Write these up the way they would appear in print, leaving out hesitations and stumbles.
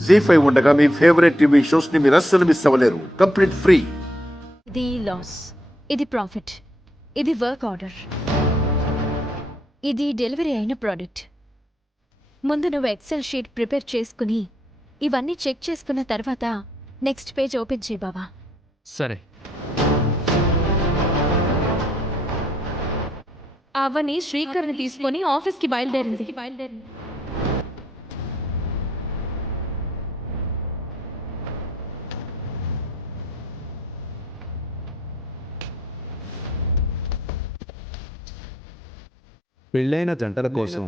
జీ5 ఉండగా మీ favourite TV shows ని మీరు అస్సలు మిస్ అవ్వలేరు. Complete free. ఇది లాస్, ఇది ప్రాఫిట్, ఇది వర్క్ ఆర్డర్, ఇది డెలివరీ అయిన ప్రోడక్ట్. ముందు నువ్వు ఎక్సెల్ షీట్ ప్రిపేర్ చేసుకుని ఇవన్నీ చెక్ చేసుకున్న తర్వాత నెక్స్ట్ పేజ్ ఓపెన్ చేయి బావా. సరే. అవని శ్రీకర్ని తీసుకొని ఆఫీస్కి బయలుదేరింది. పెళ్ళైన జంటల కోసం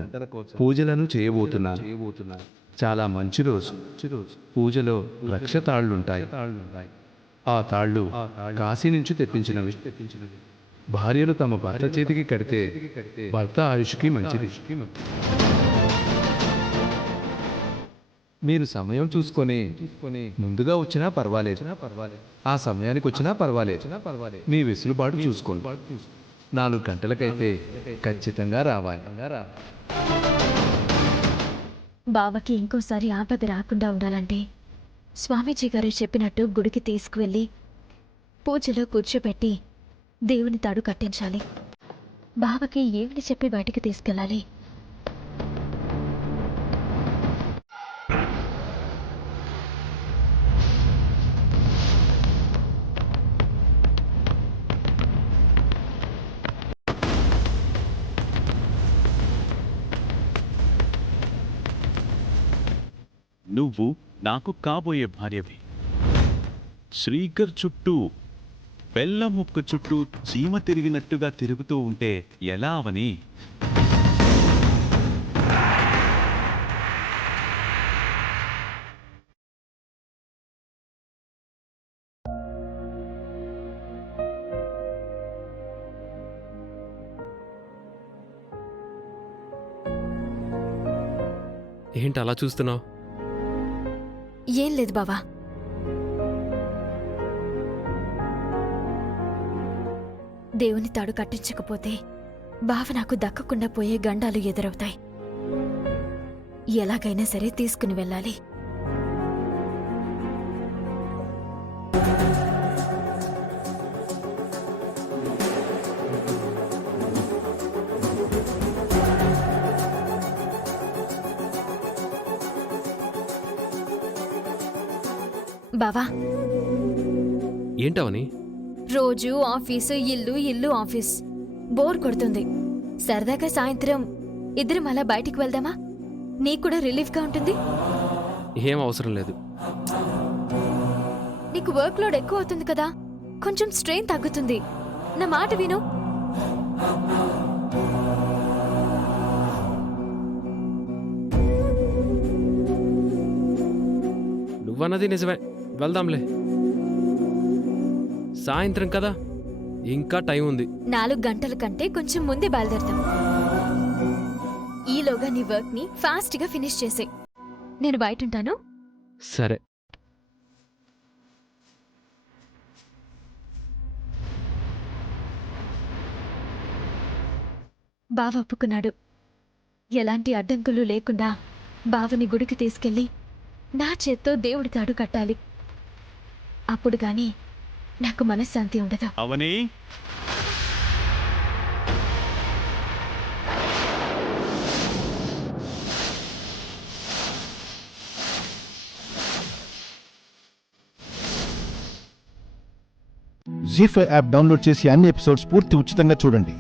పూజలను చేయబోతున్నా. చాలా మంచి రోజు. పూజలో లక్ష తాళ్లుంటాయి. ఆ తాళ్ళు కాశీ నుంచి తెప్పించినవి. భార్యలు తమ భర్త చేతికి కడితే భర్త ఆయుష్కి మంచిది. మీరు సమయం చూసుకొని ముందుగా వచ్చినా పర్వాలేదు, ఆ సమయానికి వచ్చినా పర్వాలేదు. మీ వెసులుబాటు చూసుకోండి. 4 గంటలకైతే ఖచ్చితంగా రావాలి. బావకి ఇంకోసారి ఆపద రాకుండా ఉండాలంటే స్వామీజీ గారు చెప్పినట్టు గుడికి తీసుకువెళ్ళి పూజలో కూర్చోబెట్టి దేవుని తాడు కట్టించాలి. బావకి ఏమిటి చెప్పి బయటికి తీసుకెళ్ళాలి? నువ్వు నాకు కాబోయే భార్యవి. శ్రీకర్ చుట్టూ బెల్లం ముక్క చుట్టూ చీమ తిరిగినట్టుగా తిరుగుతూ ఉంటే ఎలా అవని? ఏంటి అలా చూస్తున్నావు? ఏం లేదు బావా. దేవుని తాడు కట్టించకపోతే బావ నాకు దక్కకుండా పోయే గండాలు ఎదురవుతాయి. ఎలాగైనా సరే తీసుకుని వెళ్ళాలి. బావా, ఏంటవని? రోజు ఆఫీసు, ఇల్లు, ఇల్లు, ఆఫీస్, బోర్ కొడుతుంది. సరదాగా సాయంత్రం ఇద్దరం అలా బయటికి వెళ్దామా? నీకు కూడా రిలీఫ్గా ఉంటుంది. ఏం అవసరం లేదు. నీకు వర్క్ లోడ్ ఎక్కువ అవుతుంది కదా, కొంచెం స్ట్రెయిన్ తగ్గుతుంది. నా మాట విను. నువ్వన్నది నిజమే, వెళ్దాంలే. సాయంత్రం కదా, ఇంకా టైం ఉంది. 4 గంటల కంటే కొంచెం ముందే బయలుదేరుతాం. ఈలోగా నీ వర్క్ ని ఫాస్ట్ గా ఫినిష్ చేసే. నేను బయట ఉంటాను. సరే. బావ ఒప్పుకున్నాడు. ఎలాంటి అడ్డంకులు లేకుండా బావని గుడికి తీసుకెళ్ళి నా చేత్తో దేవుడి తాడు కట్టాలి. అప్పుడు గాని నాకు మనశ్శాంతి ఉండదు. అవని, జీ5 యాప్ డౌన్లోడ్ చేసి అన్ని ఎపిసోడ్స్ పూర్తి ఉచితంగా చూడండి.